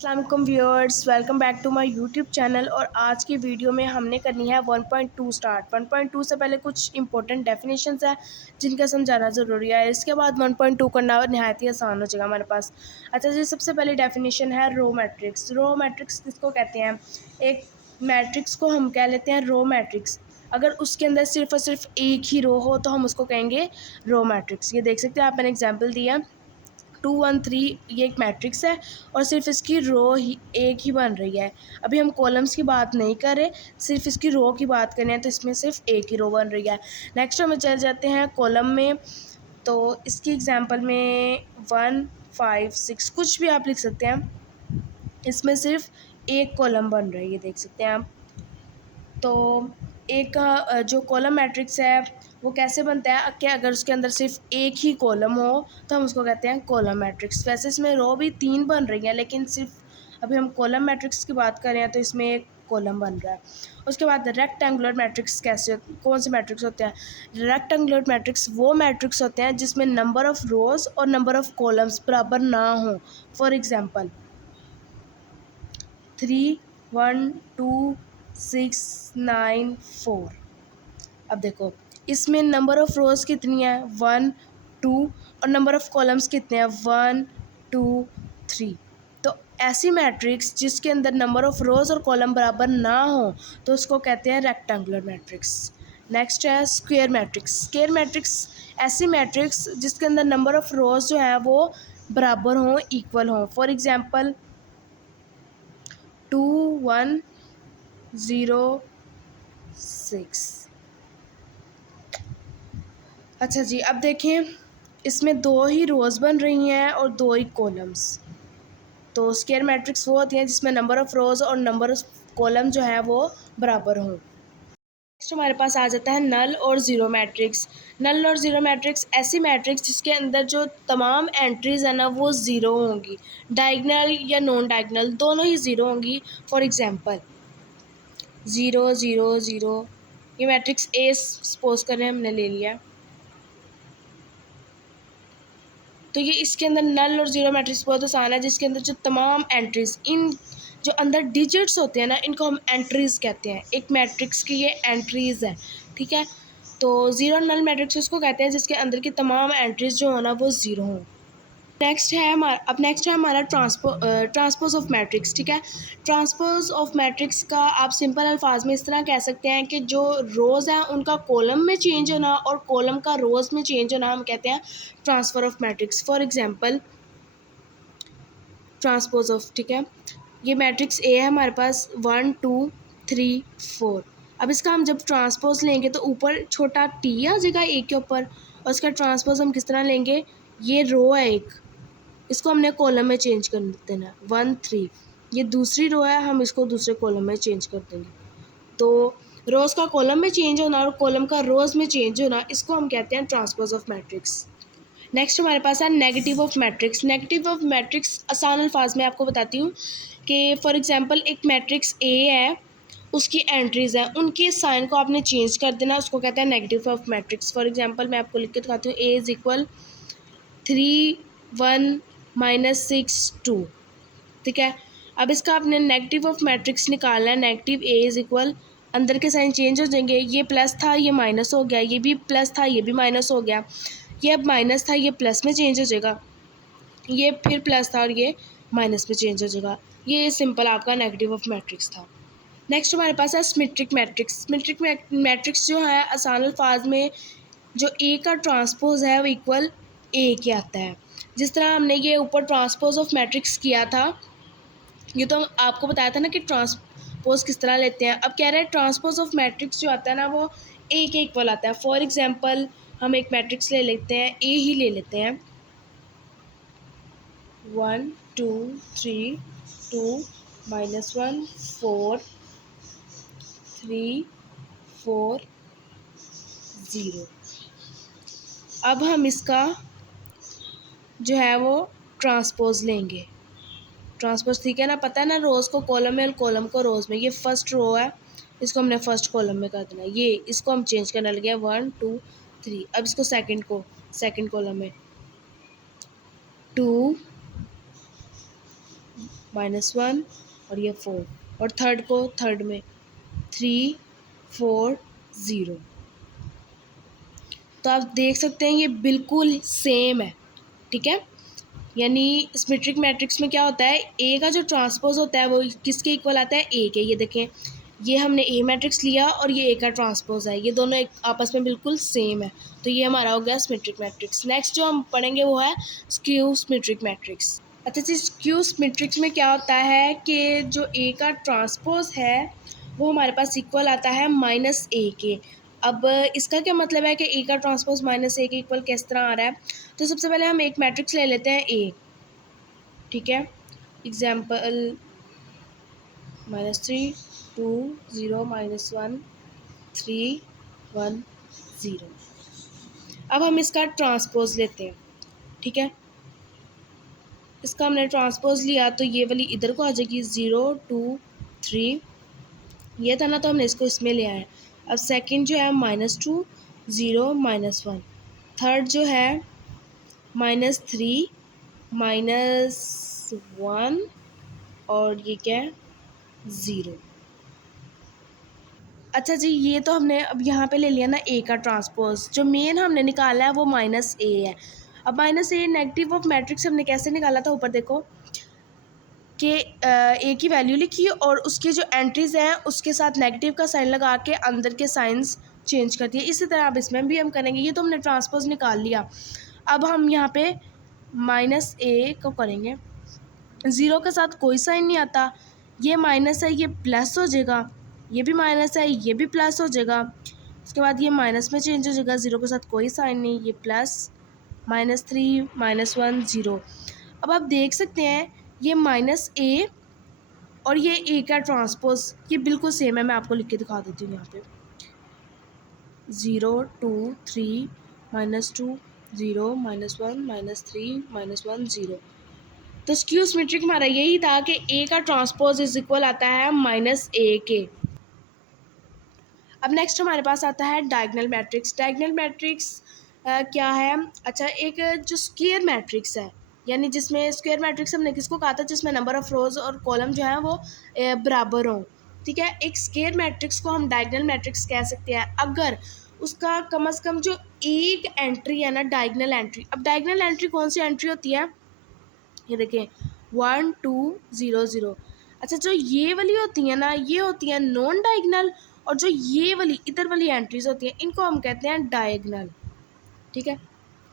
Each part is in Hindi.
अस्सलाम वालेकुम viewers, welcome back to my YouTube channel. और आज की वीडियो में हमने करनी है 1.2 स्टार्ट। 1.2 से पहले कुछ इंपॉर्टेंट डेफिनेशंस है जिनका समझाना ज़रूरी है। इसके बाद 1.2 करना नहायत ही आसान हो जाएगा हमारे पास। अच्छा जी, सबसे पहली डेफिनेशन है रो मैट्रिक्स। रो मैट्रिक्स किसको कहते हैं? एक मैट्रिक्स को हम कह लेते हैं रो मैट्रिक्स। अगर उसके अंदर सिर्फ और सिर्फ एक ही रो हो तो हम उसको कहेंगे रो मैट्रिक्स। ये देख सकते हैं आप, मैंने एग्जाम्पल दिया 2 1 3, ये एक मैट्रिक्स है और सिर्फ इसकी रो ही एक ही बन रही है। अभी हम कॉलम्स की बात नहीं कर रहे, सिर्फ इसकी रो की बात कर रहे हैं, तो इसमें सिर्फ एक ही रो बन रही है। नेक्स्ट हम चल जाते हैं कॉलम में। तो इसकी एग्जांपल में 1 5 6 कुछ भी आप लिख सकते हैं। इसमें सिर्फ एक कॉलम बन रहा है, ये देख सकते हैं आप। तो एक जो कॉलम मैट्रिक्स है वो कैसे बनता है कि अगर उसके अंदर सिर्फ एक ही कॉलम हो तो हम उसको कहते हैं कॉलम मैट्रिक्स। वैसे इसमें रो भी 3 बन रही हैं, लेकिन सिर्फ अभी हम कॉलम मैट्रिक्स की बात कर रहे हैं तो इसमें एक कॉलम बन रहा है। उसके बाद रेक्टेंगुलर मैट्रिक्स कौन से मैट्रिक्स होते हैं? रेक्टेंगुलर मैट्रिक्स वो मैट्रिक्स होते हैं जिसमें नंबर ऑफ़ रोज़ और नंबर ऑफ़ कॉलम्स बराबर ना हो। For example 3 1 2 6 9 4। अब देखो, इसमें नंबर ऑफ़ रोज़ कितनी है? 1 2, और नंबर ऑफ़ कॉलम्स कितने हैं? 1 2 3। तो ऐसी मैट्रिक्स जिसके अंदर नंबर ऑफ़ रोज़ और कॉलम बराबर ना हो तो उसको कहते हैं रेक्टेंगुलर मैट्रिक्स। नेक्स्ट है स्क्वायर मैट्रिक्स। स्क्वायर मैट्रिक्स ऐसी मैट्रिक्स जिसके अंदर नंबर ऑफ़ रोज़ जो है वो बराबर हों, इक्वल हों। For example 2 1 0 6। अच्छा जी, अब देखें, इसमें 2 ही रोज़ बन रही हैं और 2 ही कॉलम्स। तो स्क्वायर मैट्रिक्स वो होती हैं जिसमें नंबर ऑफ़ रोज़ और नंबर ऑफ़ कॉलम जो है वो बराबर हों। नेक्स्ट हमारे पास आ जाता है नल और ज़ीरो मैट्रिक्स। नल और ज़ीरो मैट्रिक्स ऐसी मैट्रिक्स जिसके अंदर जो तमाम एंट्रीज़ है ना वो ज़ीरो होंगी। डायगोनल या नॉन डायगोनल दोनों ही ज़ीरो होंगी। फॉर एग्ज़ाम्पल 0 0 0, ये मैट्रिक्स ए सपोज़ करें हमने ले लिया। तो ये इसके अंदर नल और ज़ीरो मैट्रिक्स बहुत आसान है, जिसके अंदर जो तमाम एंट्रीज़ इन जो अंदर डिजिट्स होते हैं ना, इनको हम एंट्रीज़ कहते हैं। एक मैट्रिक्स की ये एंट्रीज़ है, ठीक है। तो ज़ीरो नल मैट्रिक्स उसको कहते हैं जिसके अंदर की तमाम एंट्रीज़ जो हो ना वो ज़ीरो हों। नेक्स्ट है हमारा ट्रांसपोज ऑफ मैट्रिक्स, ठीक है। ट्रांसपोज ऑफ मैट्रिक्स का आप सिंपल अल्फाज में इस तरह कह सकते हैं कि जो रोज़ हैं उनका कॉलम में चेंज होना और कॉलम का रोज़ में चेंज होना हम कहते हैं transfer of matrix. For example transpose of, ठीक है, ये मैट्रिक्स ए है हमारे पास 1 2 3 4। अब इसका हम जब ट्रांसपोज लेंगे तो ऊपर छोटा टी आ जाएगा ए के ऊपर, और इसका ट्रांसपोज हम किस तरह लेंगे? ये रो है एक, इसको हमने कॉलम में चेंज कर देना 1 3। ये दूसरी रो है, हम इसको दूसरे कॉलम में चेंज कर देंगे। तो रोज़ का कॉलम में चेंज होना और कॉलम का रोज़ में चेंज होना, इसको हम कहते हैं ट्रांसपोज ऑफ मैट्रिक्स। नेक्स्ट हमारे पास है negative of matrix. Negative of matrix आसान अल्फाज में आपको बताती हूँ कि फॉर एग्जांपल एक मैट्रिक्स ए है, उसकी एंट्रीज़ हैं, उनके साइन को आपने चेंज कर देना, उसको कहते हैं negative of matrix. For example मैं आपको लिख के दिखाती हूँ, ए इज़ इक्वल 3 1 -6 2, ठीक है। अब इसका आपने नेगेटिव ऑफ मैट्रिक्स निकालना है। नेगेटिव ए इज़ इक्वल, अंदर के साइन चेंज हो जाएंगे, ये प्लस था ये माइनस हो गया, ये भी प्लस था ये भी माइनस हो गया, ये अब माइनस था ये प्लस में चेंज हो जाएगा, ये फिर प्लस था और ये माइनस में चेंज हो जाएगा। ये सिंपल आपका नेगेटिव ऑफ मैट्रिक्स था। नेक्स्ट हमारे पास है सिमेट्रिक मैट्रिक्स। सिमेट्रिक मैट्रिक्स जो है आसान अल्फाज में जो ए का ट्रांसपोज है वो इक्वल ए के आता है। जिस तरह हमने ये ऊपर ट्रांसपोज ऑफ मैट्रिक्स किया था, ये तो आपको बताया था ना कि ट्रांसपोज किस तरह लेते हैं। अब कह रहे हैं ट्रांसपोज ऑफ मैट्रिक्स जो आता है ना वो ए के इक्वल आता है। फॉर एग्जांपल हम एक मैट्रिक्स ले लेते हैं, ए ही ले लेते हैं, 1 2 3 2 -1 4 3 4 0। अब हम इसका जो है वो ट्रांसपोज लेंगे। ट्रांसपोज ठीक है ना, पता है ना, रोज़ को कॉलम में और कॉलम को रोज़ में। ये फर्स्ट रो है, इसको हमने फर्स्ट कॉलम में कर देना, ये इसको हम चेंज करने लगे 1 2 3। अब इसको सेकंड कॉलम में 2 -1 और ये 4, और थर्ड को थर्ड में 3 4 0। तो आप देख सकते हैं ये बिल्कुल सेम है, ठीक है। यानी सिमेट्रिक मैट्रिक्स में क्या होता है, ए का जो ट्रांसपोज होता है वो किसके इक्वल आता है, ए के। ये देखें, ये हमने ए मैट्रिक्स लिया और ये ए का ट्रांसपोज है, ये दोनों एक आपस में बिल्कुल सेम है, तो ये हमारा हो गया सिमेट्रिक मैट्रिक्स। नेक्स्ट जो हम पढ़ेंगे वो है स्क्यू सिमेट्रिक मैट्रिक्स। अच्छा जी, स्क्यू सिमेट्रिक्स में क्या होता है कि जो ए का ट्रांसपोज है वो हमारे पास इक्वल आता है -a के। अब इसका क्या मतलब है कि ए का ट्रांसपोज -a के इक्वल किस तरह आ रहा है। तो सबसे पहले हम एक मैट्रिक्स ले लेते हैं ए, ठीक है। एग्जाम्पल -3 2 0 -1 3 1 0। अब हम इसका ट्रांसपोज लेते हैं, ठीक है। इसका हमने ट्रांसपोज लिया तो ये वाली इधर को आ जाएगी 0 2 3, ये था ना, तो हमने इसको इसमें ले आए। अब सेकंड जो है -2 0 -1, थर्ड जो है -3 -1 और ये क्या है 0। अच्छा जी, ये तो हमने अब यहाँ पे ले लिया ना ए का ट्रांसपोज, जो मेन हमने निकाला है वो -a है। अब -a नेगेटिव ऑफ मैट्रिक्स हमने कैसे निकाला था, ऊपर देखो कि ए की वैल्यू लिखी और उसके जो एंट्रीज हैं उसके साथ नेगेटिव का साइन लगा के अंदर के साइंस चेंज कर दिए। इसी तरह अब इसमें भी हम करेंगे। ये तो हमने ट्रांसपोज निकाल लिया। अब हम यहाँ पे -a को करेंगे, 0 के साथ कोई साइन नहीं आता, ये माइनस है ये प्लस हो जाएगा, ये भी माइनस है ये भी प्लस हो जाएगा, उसके बाद ये माइनस में चेंज हो जाएगा, 0 के साथ कोई साइन नहीं, ये प्लस -3 -1 0। अब आप देख सकते हैं ये -a और ये ए का ट्रांसपोज ये बिल्कुल सेम है। मैं आपको लिख के दिखा देती हूँ यहाँ पे 0 2 3 -2 0 -1 -3 -1 0। तो स्क्यू सिमेट्रिक हमारा यही था कि ए का ट्रांसपोज इज इक्वल आता है -a के। अब नेक्स्ट हमारे पास आता है डायगोनल मैट्रिक्स। डायगोनल मैट्रिक्स क्या है, अच्छा एक जो स्क्वायर मैट्रिक्स है, यानी जिसमें स्क्वायर मैट्रिक्स हमने किसको कहा था, जिसमें नंबर ऑफ रोज और कॉलम जो है वो बराबर हों, ठीक है। एक स्क्वायर मैट्रिक्स को हम डायगोनल मैट्रिक्स कह सकते हैं अगर उसका कम से कम जो एक एंट्री है ना डायगोनल एंट्री। अब डायगोनल एंट्री कौन सी एंट्री होती है, ये देखें 1 2 0 0। अच्छा, जो ये वाली होती है ना ये होती है नॉन डायगोनल, और जो ये वाली इधर वाली एंट्रीज होती हैं इनको हम कहते हैं डायगोनल, ठीक है।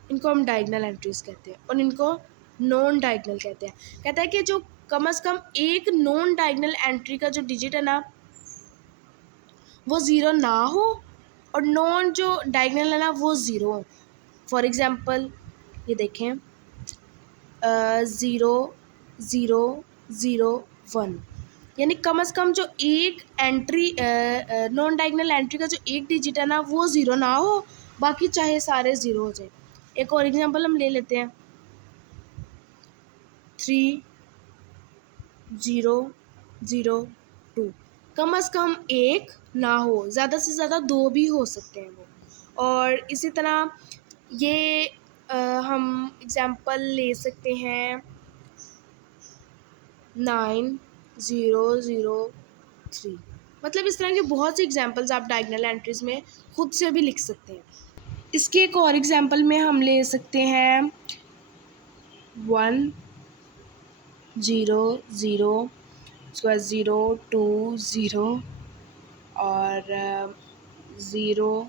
इनको हम डायगोनल एंट्रीज कहते हैं और इनको नॉन डायगोनल कहते हैं। कहता है कि जो कम से कम एक नॉन डायगोनल एंट्री का जो डिजिट है ना वो 0 ना हो और नॉन जो डायगोनल है ना वो 0 हो। फॉर एग्जाम्पल ये देखें 0 0 0 1, यानी कम से कम जो एक एंट्री नॉन डायगोनल एंट्री का जो एक डिजिट है ना वो 0 ना हो, बाकी चाहे सारे 0 हो जाए। एक और एग्जांपल हम ले लेते हैं 3 0 0 2, कम से कम एक ना हो, ज़्यादा से ज़्यादा 2 भी हो सकते हैं वो। और इसी तरह ये हम एग्जांपल ले सकते हैं 9 0 0 3। मतलब इस तरह के बहुत से एग्जांपल्स आप डायगोनल एंट्रीज में खुद से भी लिख सकते हैं। इसके एक और एग्जांपल में हम ले सकते हैं 1 0 0, उसके बाद 0 2 0 और 0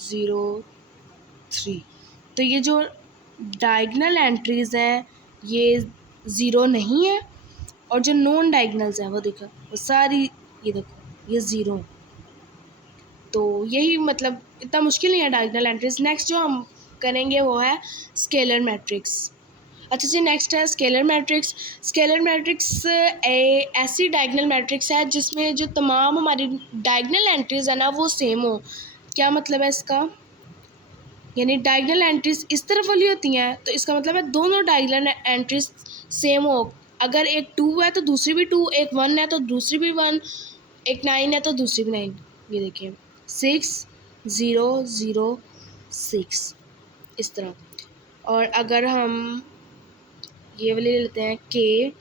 0 3। तो ये जो डायगोनल एंट्रीज़ हैं ये 0 नहीं है, और जो नॉन डायगोनल्स हैं वो देखो वो सारी ये देखो ये 0। तो यही मतलब इतना मुश्किल नहीं है डायगोनल एंट्रीज। नेक्स्ट जो हम करेंगे वो है स्केलर मैट्रिक्स। अच्छा जी, नेक्स्ट है स्केलर मैट्रिक्स। स्केलर मैट्रिक्स ऐसी डायगोनल मैट्रिक्स है जिसमें जो तमाम हमारी डायगोनल एंट्रीज है ना वो सेम हो। क्या मतलब है इसका, यानी डायगोनल एंट्रीज इस तरफ वाली होती हैं तो इसका मतलब है दोनों डायगोनल एंट्रीज सेम हो। अगर एक 2 है तो दूसरी भी 2, एक 1 है तो दूसरी भी 1, एक 9 है तो दूसरी भी 9। ये देखिए 6 0 0 6 इस तरह। और अगर हम ये वाले लेते हैं के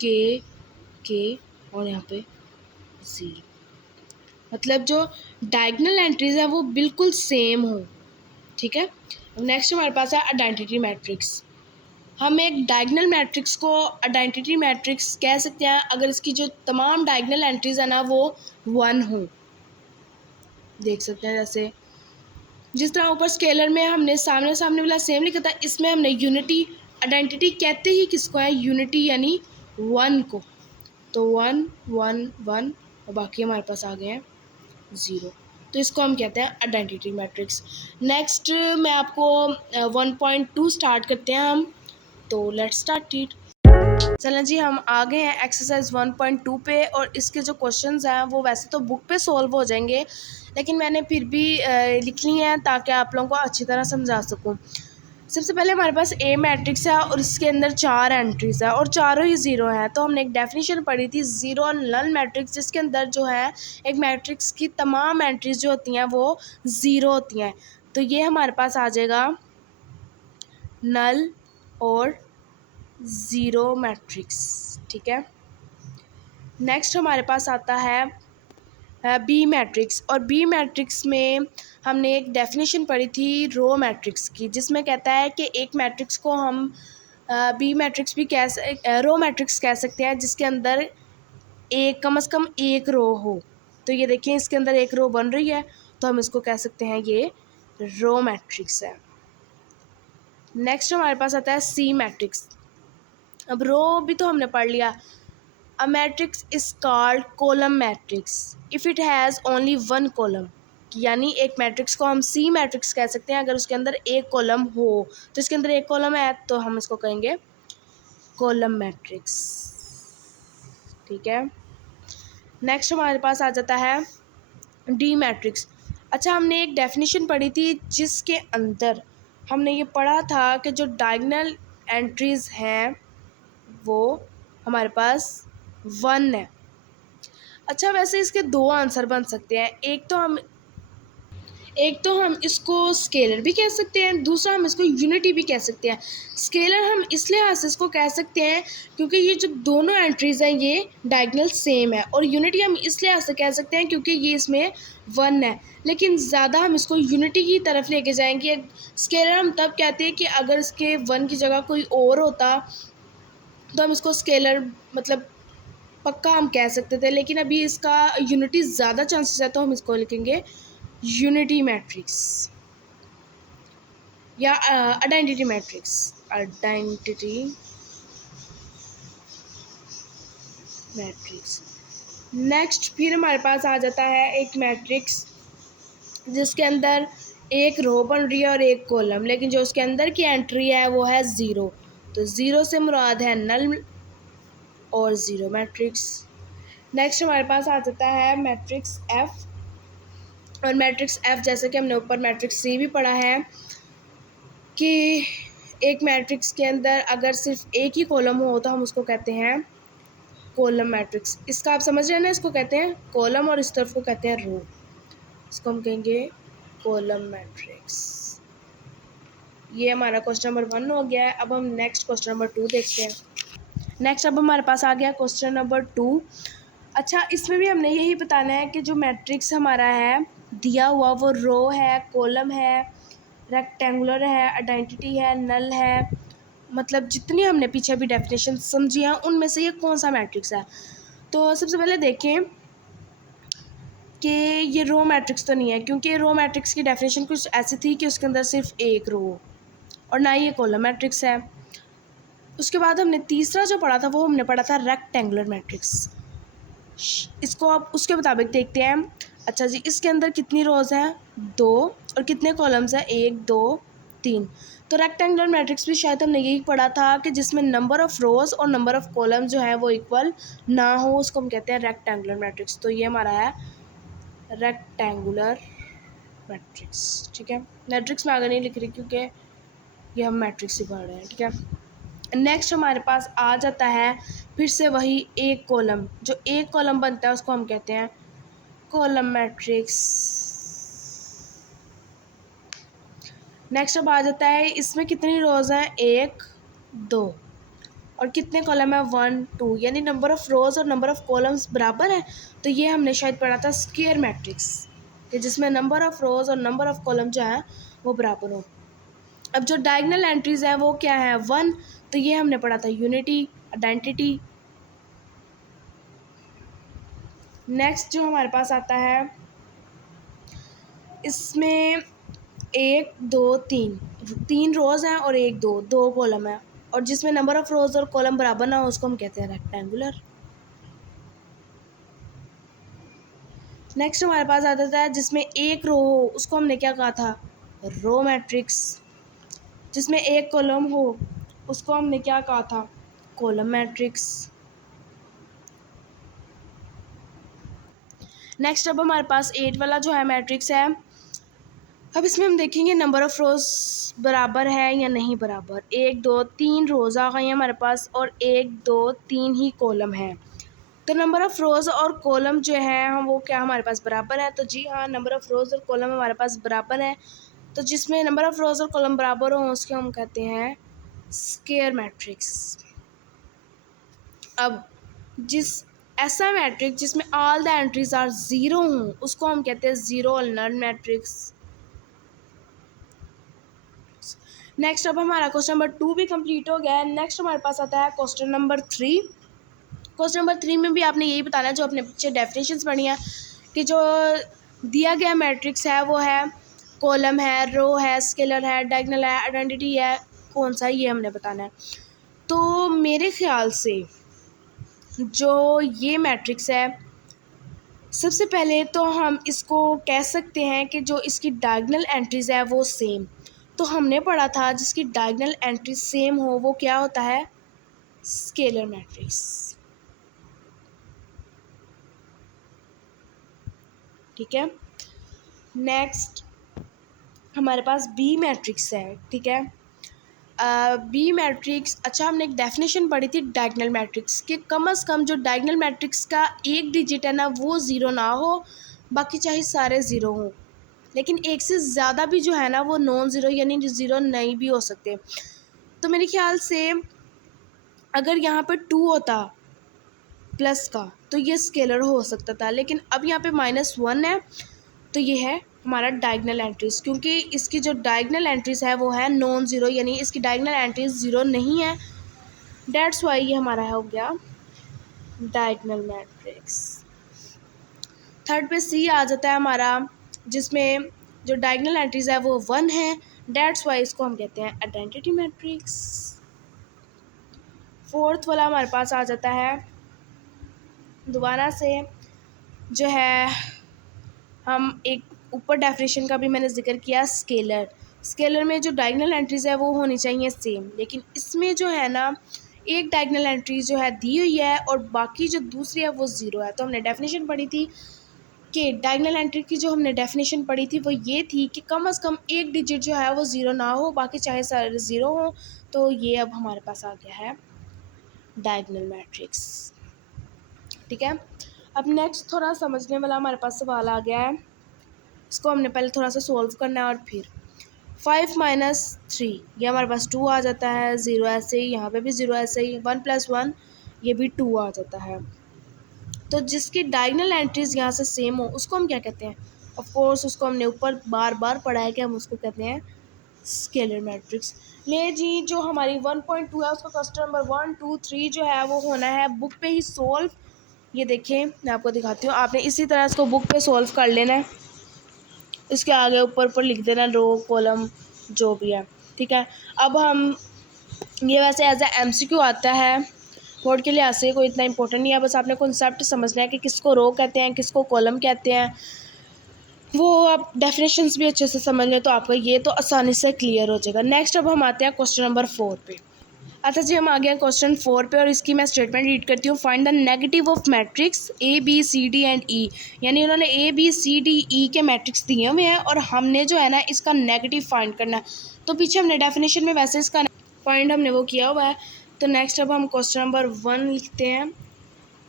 के के और यहाँ पे 0, मतलब जो डायगोनल एंट्रीज है वो बिल्कुल सेम हो। ठीक है, नेक्स्ट हमारे पास है आइडेंटिटी मैट्रिक्स। हम एक डायगोनल मैट्रिक्स को आइडेंटिटी मैट्रिक्स कह सकते हैं अगर इसकी जो तमाम डायगोनल एंट्रीज है ना वो 1 हो। देख सकते हैं जैसे जिस तरह ऊपर स्केलर में हमने सामने सामने वाला सेम लिखा था, इसमें हमने यूनिटी, आइडेंटिटी कहते ही किसको है, यूनिटी यानी 1 को। तो 1 1 1 और बाकी हमारे पास आ गए हैं 0, तो इसको हम कहते हैं आइडेंटिटी मैट्रिक्स। नेक्स्ट मैं आपको 1.2 स्टार्ट करते हैं हम, तो लेट्स स्टार्ट इट। चलें जी, हम आ गए हैं एक्सरसाइज 1.2 पे, और इसके जो क्वेश्चंस हैं वो वैसे तो बुक पे सॉल्व हो जाएंगे, लेकिन मैंने फिर भी लिख ली हैं ताकि आप लोगों को अच्छी तरह समझा सकूं। सबसे पहले हमारे पास ए मैट्रिक्स है और इसके अंदर 4 एंट्रीज है और चारों ही 0 है। तो हमने एक डेफिनेशन पढ़ी थी ज़ीरो और नल मैट्रिक्स, जिसके अंदर जो है एक मैट्रिक्स की तमाम एंट्रीज जो होती हैं वो 0 होती हैं। तो ये हमारे पास आ जाएगा नल और 0 मैट्रिक्स। ठीक है, नेक्स्ट हमारे पास आता है बी मैट्रिक्स, और बी मैट्रिक्स में हमने एक डेफिनेशन पढ़ी थी रो मैट्रिक्स की, जिसमें कहता है कि एक मैट्रिक्स को हम बी मैट्रिक्स भी रो मैट्रिक्स कह सकते हैं जिसके अंदर एक कम से कम एक रो हो। तो ये देखिए इसके अंदर एक रो बन रही है, तो हम इसको कह सकते हैं ये रो मैट्रिक्स है। नेक्स्ट हमारे पास आता है सी मैट्रिक्स। अब रो भी तो हमने पढ़ लिया। A matrix is called column matrix if it has only one column, यानी एक मैट्रिक्स को हम सी मैट्रिक्स कह सकते हैं अगर उसके अंदर एक कॉलम हो। तो इसके अंदर एक कॉलम है तो हम इसको कहेंगे कॉलम मैट्रिक्स। ठीक है, नेक्स्ट हमारे पास आ जाता है डी मैट्रिक्स। अच्छा, हमने एक डेफिनेशन पढ़ी थी जिसके अंदर हमने ये पढ़ा था कि जो डायगोनल एंट्रीज हैं वो हमारे पास 1 है। अच्छा, वैसे इसके 2 आंसर बन सकते हैं। एक तो हम इसको स्केलर भी कह सकते हैं, दूसरा हम इसको यूनिटी भी कह सकते हैं। स्केलर हम इस लिहाज से इसको कह सकते हैं क्योंकि ये जो दोनों एंट्रीज हैं ये डायगोनल सेम है, और यूनिटी हम इस लिहाज से कह सकते हैं क्योंकि ये इसमें 1 है। लेकिन ज़्यादा हम इसको यूनिटी की तरफ लेके जाएंगे। स्केलर हम तब कहते हैं कि अगर इसके 1 की जगह कोई और होता तो हम इसको स्केलर मतलब पक्का हम कह सकते थे, लेकिन अभी इसका यूनिटी ज़्यादा चांसेस है तो हम इसको लिखेंगे यूनिटी मैट्रिक्स या identity matrix. Identity matrix. Next फिर हमारे पास आ जाता है एक मैट्रिक्स जिसके अंदर एक रो बन रही है और एक कॉलम, लेकिन जो उसके अंदर की एंट्री है वो है 0। तो 0 से मुराद है नल और 0 मैट्रिक्स। नेक्स्ट हमारे पास आ जाता है मैट्रिक्स एफ, और मैट्रिक्स एफ जैसे कि हमने ऊपर मैट्रिक्स सी भी पढ़ा है कि एक मैट्रिक्स के अंदर अगर सिर्फ एक ही कॉलम हो तो हम उसको कहते हैं कॉलम मैट्रिक्स। इसका आप समझ रहे हैं ना, इसको कहते हैं कॉलम और इस तरफ को कहते हैं रो। इसको हम कहेंगे कॉलम मैट्रिक्स। ये हमारा क्वेश्चन नंबर 1 हो गया है। अब हम नेक्स्ट क्वेश्चन नंबर 2 देखते हैं। नेक्स्ट अब हमारे पास आ गया क्वेश्चन नंबर 2। अच्छा, इसमें भी हमने यही बताना है कि जो मैट्रिक्स हमारा है दिया हुआ वो रो है, कॉलम है, रेक्टेंगुलर है, आइडेंटिटी है, नल है, मतलब जितनी हमने पीछे भी डेफिनेशन समझी हैं उनमें से ये कौन सा मैट्रिक्स है। तो सबसे पहले देखें कि ये रो मैट्रिक्स तो नहीं है, क्योंकि रो मैट्रिक्स की डेफिनेशन कुछ ऐसी थी कि उसके अंदर सिर्फ एक रो, और ना ही ये कॉलम मैट्रिक्स है। उसके बाद हमने तीसरा जो पढ़ा था वो हमने पढ़ा था रेक्टेंगुलर मैट्रिक्स। इसको आप उसके मुताबिक देखते हैं। अच्छा जी, इसके अंदर कितनी रोज़ हैं 2, और कितने कॉलम्स हैं 1 2 3। तो रेक्टेंगुलर मैट्रिक्स भी शायद हमने यही पढ़ा था कि जिसमें नंबर ऑफ़ रोज़ और नंबर ऑफ़ कॉलम जो है वो इक्वल ना हो, उसको हम कहते हैं रेक्टेंगुलर मैट्रिक्स। तो ये हमारा है रेक्टेंगुलर मैट्रिक्स। ठीक है, मैट्रिक्स में आगे नहीं लिख रही क्योंकि ये हम मैट्रिक्स ही पढ़ रहे हैं। ठीक है, नेक्स्ट हमारे पास आ जाता है फिर से वही एक कॉलम। जो एक कॉलम बनता है उसको हम कहते हैं कॉलम मैट्रिक्स। नेक्स्ट अब आ जाता है इसमें कितनी रोज़ हैं 1 2। और कितने कॉलम है 1 2, यानी नंबर ऑफ़ रोज़ और नंबर ऑफ़ कॉलम्स बराबर है। तो ये हमने शायद पढ़ा था स्क्वायर मैट्रिक्स, कि जिसमें नंबर ऑफ़ रोज़ और नंबर ऑफ़ कॉलम जो है वो बराबर हो। अब जो डायगोनल एंट्रीज़ हैं वो क्या है 1, तो ये हमने पढ़ा था यूनिटी, आइडेंटिटी। नेक्स्ट जो हमारे पास आता है, इसमें 1 2 3 3 रोज़ हैं और 1 2 2 कॉलम है, और जिसमें नंबर ऑफ़ रोज़ और कॉलम बराबर ना हो उसको हम कहते हैं रेक्टेंगुलर। नेक्स्ट हमारे पास आ जाता है जिसमें एक रो हो, उसको हमने क्या कहा था, रो मैट्रिक्स। जिसमें एक कॉलम हो उसको हमने क्या कहा था, कॉलम मैट्रिक्स। नेक्स्ट अब हमारे पास 8 वाला जो है मैट्रिक्स है, अब इसमें हम देखेंगे नंबर ऑफ़ रोज़ बराबर है या नहीं बराबर। 1 2 3 रोज़ आ गई हैं हमारे पास और 1 2 3 ही कॉलम है। तो नंबर ऑफ़ रोज़ और कॉलम जो है हम वो क्या हमारे पास बराबर है। तो जी हाँ, नंबर ऑफ़ रोज़ और कॉलम हमारे पास बराबर है। तो जिसमें नंबर ऑफ़ रोज़ और कॉलम बराबर हों उसके हम कहते हैं स्क्वायर मैट्रिक्स। अब जिस ऐसा मैट्रिक्स जिसमें all the entries are zero हों उसको हम कहते हैं ज़ीरो और नल मैट्रिक्स। नेक्स्ट अब हमारा क्वेश्चन नंबर 2 भी कंप्लीट हो गया है। नेक्स्ट हमारे पास आता है क्वेश्चन नंबर 3। क्वेश्चन नंबर 3 में भी आपने यही बताना है जो अपने पीछे डेफिनेशंस पढ़ी हैं, कि जो दिया गया मैट्रिक्स है वो है कॉलम है, रो है, स्केलर है, डायगोनल है, आइडेंटिटी है, कौन सा ये हमने बताना है। तो मेरे ख्याल से जो ये मैट्रिक्स है, सबसे पहले तो हम इसको कह सकते हैं कि जो इसकी डायगोनल एंट्रीज़ है वो सेम। तो हमने पढ़ा था जिसकी डायगोनल एंट्री सेम हो वो क्या होता है, स्केलर मैट्रिक्स। ठीक है। नेक्स्ट हमारे पास बी मैट्रिक्स है। ठीक है, बी मैट्रिक्स, अच्छा हमने एक डेफिनेशन पढ़ी थी डायगोनल मैट्रिक्स कि कम से कम जो डायगोनल मैट्रिक्स का एक डिजिट है ना वो ज़ीरो ना हो, बाकी चाहे सारे ज़ीरो हों, लेकिन एक से ज़्यादा भी जो है ना वो नॉन ज़ीरो यानी ज़ीरो नहीं भी हो सकते। तो मेरे ख्याल से अगर यहाँ पर 2 होता प्लस का तो ये स्केलर हो सकता था, लेकिन अब यहाँ पे -1 है तो ये है हमारा डायगोनल एंट्रीज़, क्योंकि इसकी जो डायगोनल एंट्रीज़ है वो है नॉन ज़ीरो, यानी इसकी डायगोनल एंट्रीज़ ज़ीरो नहीं है। डेट्स वाई ये हमारा हो गया डायगोनल मैट्रिक्स। थर्ड पे सी आ जाता है हमारा, जिसमें जो डायगोनल एंट्रीज़ है वो 1 है। डेट्स वाई इसको हम कहते हैं आइडेंटिटी मैट्रिक्स। फोर्थ वाला हमारे पास आ जाता है दोबारा से, जो है हम एक ऊपर डेफिनेशन का भी मैंने जिक्र किया स्केलर। स्केलर में जो डायगोनल एंट्रीज़ है वो होनी चाहिए सेम, लेकिन इसमें जो है ना एक डायगोनल एंट्री जो है दी हुई है और बाकी जो दूसरी है वो ज़ीरो है। तो हमने डेफिनेशन पढ़ी थी कि डायगोनल एंट्री की जो हमने डेफिनेशन पढ़ी थी वो ये थी कि कम से कम एक डिजिट जो है वो ज़ीरो ना हो, बाकी चाहे सारे ज़ीरो हो। तो ये अब हमारे पास आ गया है डायगोनल मैट्रिक्स। ठीक है, अब नेक्स्ट थोड़ा समझने वाला हमारे पास सवाल आ गया है, इसको हमने पहले थोड़ा सा सॉल्व करना है और फिर 5 - 3 ये हमारे पास 2 आ जाता है, 0 ऐसे ही, यहाँ पे भी 0 ऐसे ही, 1 + 1 ये भी 2 आ जाता है। तो जिसकी डायगोनल एंट्रीज़ यहाँ से सेम हो उसको हम क्या कहते हैं, ऑफ कोर्स उसको हमने ऊपर बार बार पढ़ा है कि हम उसको कहते हैं स्केलर मैट्रिक्स। ले जी, जो हमारी 1.2 है उसका क्वेश्चन नंबर 1 2 3 जो है वो होना है बुक पे ही सॉल्व। ये देखें मैं आपको दिखाती हूँ, आपने इसी तरह इसको बुक पे सॉल्व कर लेना है, इसके आगे ऊपर ऊपर लिख देना रो कॉलम जो भी है। ठीक है, अब हम ये वैसे एज ए MCQ आता है, बोर्ड के लिहाज से कोई इतना इंपॉर्टेंट नहीं है, बस आपने कॉन्सेप्ट समझना है कि किसको रो कहते हैं किसको कॉलम कहते हैं। वो आप डेफिनेशंस भी अच्छे से समझ लें तो आपका ये तो आसानी से क्लियर हो जाएगा। नेक्स्ट अब हम आते हैं क्वेश्चन नंबर 4 पे। अच्छा जी, हम आ गए हैं क्वेश्चन 4 पे और इसकी मैं स्टेटमेंट रीड करती हूँ। Find the negative of matrix ABCD and E, यानी उन्होंने ABCDE के मैट्रिक्स दिए हुए हैं और हमने जो है ना इसका नेगेटिव फाइंड करना है। तो पीछे हमने डेफिनेशन में वैसे इसका फाइंड हमने वो किया हुआ है। तो नेक्स्ट अब हम क्वेश्चन नंबर 1 लिखते हैं।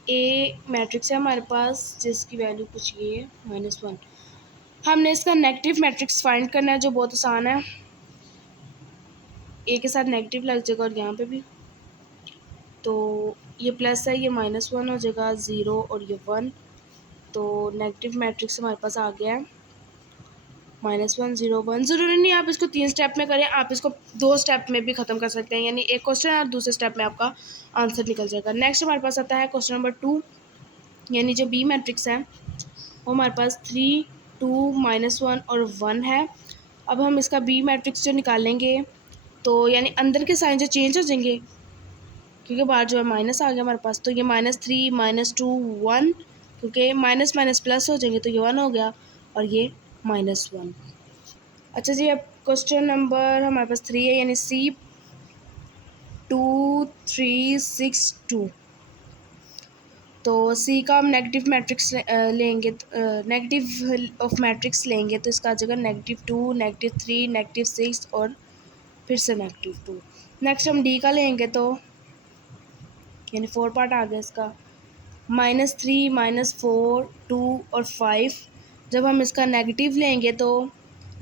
A मैट्रिक्स है हमारे पास जिसकी वैल्यू कुछ ये है -1। हमने इसका नेगेटिव मैट्रिक्स फाइंड करना है जो बहुत आसान है। A के साथ नेगेटिव लग जाएगा और यहाँ पे भी। तो ये प्लस है, ये -1 हो जाएगा, 0 और ये 1। तो नेगेटिव मैट्रिक्स हमारे पास आ गया है -1 0 1। ज़रूरी नहीं आप इसको 3 स्टेप में करें, आप इसको 2 स्टेप में भी ख़त्म कर सकते हैं, यानी एक क्वेश्चन और दूसरे स्टेप में आपका आंसर निकल जाएगा। नेक्स्ट हमारे पास आता है क्वेश्चन नंबर 2, यानी जो बी मैट्रिक्स है वो हमारे पास 3 2 -1 और 1 है। अब हम इसका बी मैट्रिक्स जो निकालेंगे तो यानी अंदर के साइन जो चेंज हो जाएंगे, क्योंकि बाहर जो है माइनस आ गया हमारे पास, तो ये -3 -2 1, क्योंकि माइनस माइनस प्लस हो जाएंगे तो ये 1 हो गया और ये -1। अच्छा जी, अब क्वेश्चन नंबर हमारे पास 3 है, यानी C2362। तो सी का हम नेगेटिव मैट्रिक्स लेंगे, नेगेटिव ऑफ मैट्रिक्स लेंगे तो इसका आ जाएगा -2 -3 -6 और फिर से -2। नेक्स्ट हम डी का लेंगे तो यानी 4 पार्ट आ गया इसका, -3 -4 2 और 5। जब हम इसका नेगेटिव लेंगे तो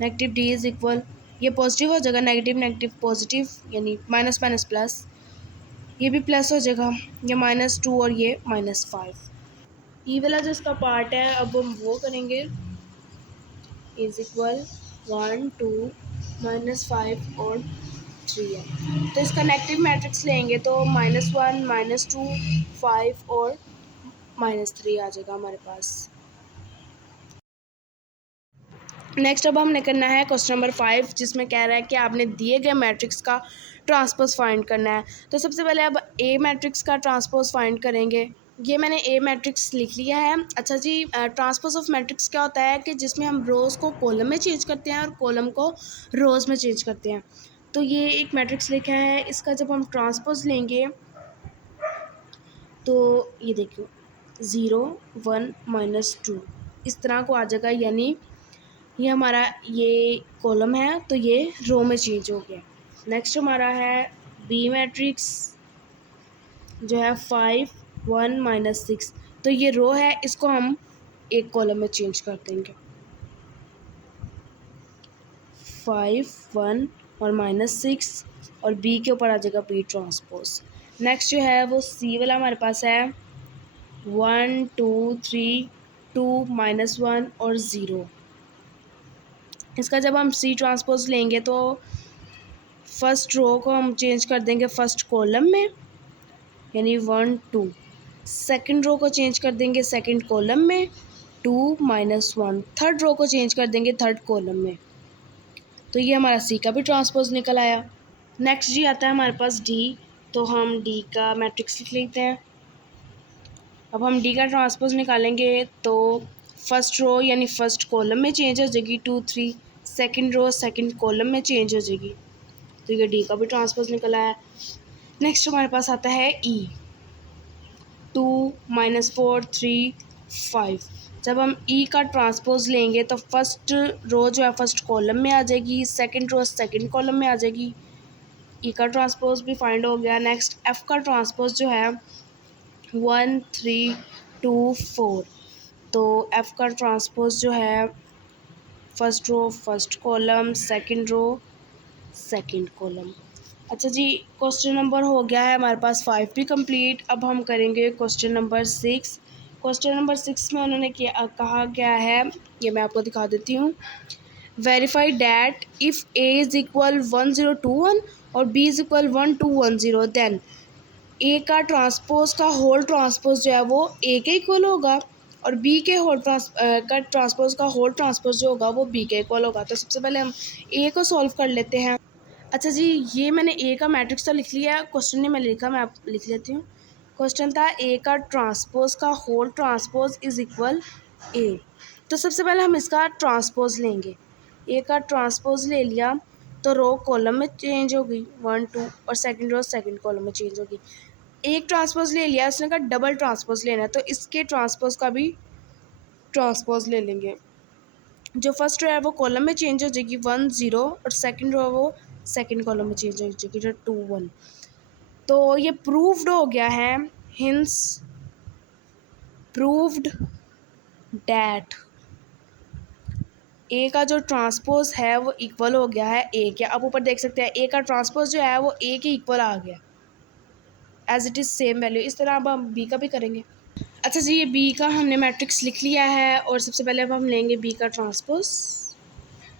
नेगेटिव डी इज़ इक्वल, ये पॉजिटिव हो जाएगा, नेगेटिव नेगेटिव पॉजिटिव, यानी माइनस माइनस प्लस, ये भी प्लस हो जाएगा, ये -2 और ये -5। ई वाला जो इसका पार्ट है अब हम वो करेंगे, इज़ इक्वल 1 2 -5 और 3 है। तो इसका नेगेटिव मैट्रिक्स लेंगे तो -1 -2 5 और -3 आ जाएगा हमारे पास। नेक्स्ट अब हमने करना है क्वेश्चन नंबर 5, जिसमें कह रहा है कि आपने दिए गए मैट्रिक्स का ट्रांसपोज फाइंड करना है। तो सबसे पहले अब ए मैट्रिक्स का ट्रांसपोज फाइंड करेंगे। ये मैंने ए मैट्रिक्स लिख लिया है। अच्छा जी, ट्रांसपोज ऑफ मैट्रिक्स क्या होता है कि जिसमें हम रोज़ को कॉलम में चेंज करते हैं और कॉलम को रोज़ में चेंज करते हैं। तो ये एक मैट्रिक्स लिखा है, इसका जब हम ट्रांसपोज लेंगे तो ये देखिए 0 1 -2 इस तरह को आ जाएगा, यानी ये हमारा ये कॉलम है तो ये रो में चेंज हो गया। नेक्स्ट हमारा है बी मैट्रिक्स जो है 5 1 -6, तो ये रो है, इसको हम एक कॉलम में चेंज कर देंगे, 5 1 और -6 और बी के ऊपर आ जाएगा बी ट्रांसपोज। नेक्स्ट जो है वो सी वाला हमारे पास है 1 2 3 2 -1 और 0। इसका जब हम सी ट्रांसपोज लेंगे तो फर्स्ट रो को हम चेंज कर देंगे फर्स्ट कॉलम में, यानी 1 2। सेकंड रो को चेंज कर देंगे सेकंड कॉलम में, 2 -1। थर्ड रो को चेंज कर देंगे थर्ड कॉलम में। तो ये हमारा सी का भी ट्रांसपोज निकल आया। नेक्स्ट जी आता है हमारे पास डी, तो हम डी का मैट्रिक्स लिख लेते हैं। अब हम डी का ट्रांसपोज निकालेंगे तो फर्स्ट रो यानी फर्स्ट कॉलम में चेंज हो जाएगी 2 3, सेकंड रो सेकंड कॉलम में चेंज हो जाएगी, तो ये डी का भी ट्रांसपोज निकल आया। नेक्स्ट हमारे पास आता है ई, 2 -4 3 5। जब हम ई का ट्रांसपोज लेंगे तो फर्स्ट रो जो है फर्स्ट कॉलम में आ जाएगी, सेकंड रो सेकंड कॉलम में आ जाएगी, ई का ट्रांसपोज भी फाइंड हो गया। नेक्स्ट एफ का ट्रांसपोज जो है 1 3 2 4, तो एफ का ट्रांसपोज जो है first row first column second row second column. अच्छा जी, क्वेश्चन नंबर हो गया है हमारे पास 5 भी कंप्लीट। अब हम करेंगे क्वेश्चन नंबर 6। क्वेश्चन नंबर 6 में उन्होंने कहा गया है, ये मैं आपको दिखा देती हूँ। Verify that if A is equal 1021 और बी इज़ इक्वल 1210, देन ए का ट्रांसपोज का होल ट्रांसपोज जो है वो ए के इक्वल होगा और बी के ट्रांसपोज का होल ट्रांसपोज जो होगा वो बी के इक्वल होगा। तो सबसे पहले हम ए को सॉल्व कर लेते हैं। अच्छा जी, ये मैंने ए का मैट्रिक्स तो लिख लिया, क्वेश्चन नहीं मैंने लिखा, मैं आप लिख लेती हूँ। क्वेश्चन था ए का ट्रांसपोज का होल ट्रांसपोज इज़ इक्वल ए। तो सबसे पहले हम इसका ट्रांसपोज लेंगे, ए का ट्रांसपोज ले लिया तो रो कॉलम में चेंज होगी 1 2 और सेकंड रो सेकंड कॉलम में चेंज होगी। एक ट्रांसपोज ले लिया, उसने कहा डबल ट्रांसपोज लेना है तो इसके ट्रांसपोज का भी ट्रांसपोज ले लेंगे। जो फर्स्ट रो है वो कॉलम में चेंज हो जाएगी 1 0 और सेकंड रो वो सेकंड कॉलम में चेंज हो जाएगी जो 2 1। तो ये प्रूव्ड हो गया है, हिंस प्रूव्ड डैट ए का जो ट्रांसपोज है वो इक्वल हो गया है ए के। अब ऊपर देख सकते हैं ए का ट्रांसपोज जो है वो ए के इक्वल आ गया। As it is same value. इस तरह अब हम बी का भी करेंगे। अच्छा जी, ये बी का हमने मैट्रिक्स लिख लिया है और सबसे पहले अब हम लेंगे बी का ट्रांसपोज।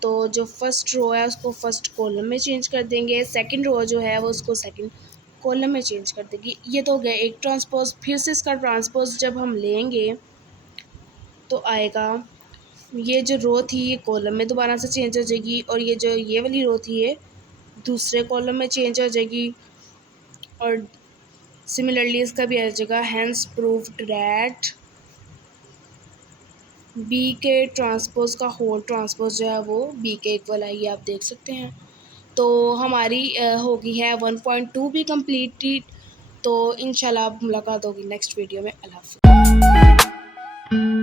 तो जो फर्स्ट रो है उसको फर्स्ट कॉलम में चेंज कर देंगे, सेकंड रो जो है वो उसको सेकंड कॉलम में चेंज कर देंगे। ये तो हो गया एक ट्रांसपोज। फिर से इसका ट्रांसपोज जब हम लेंगे तो आएगा, ये जो रो थी ये कॉलम में दोबारा से चेंज हो जाएगी और ये जो ये वाली रो थी ये दूसरे कॉलम में चेंज हो जाएगी और सिमिलरली इसका भी आ जाएगा। हैंस प्रूव्ड दैट बी के ट्रांसपोज का होल ट्रांसपोज जो है वो बी के इक्वल है, ये आप देख सकते हैं। तो हमारी हो गई है 1.2 भी कंप्लीटेड। तो इंशाल्लाह मुलाकात होगी नेक्स्ट वीडियो में। अल्लाह हाफ़िज़।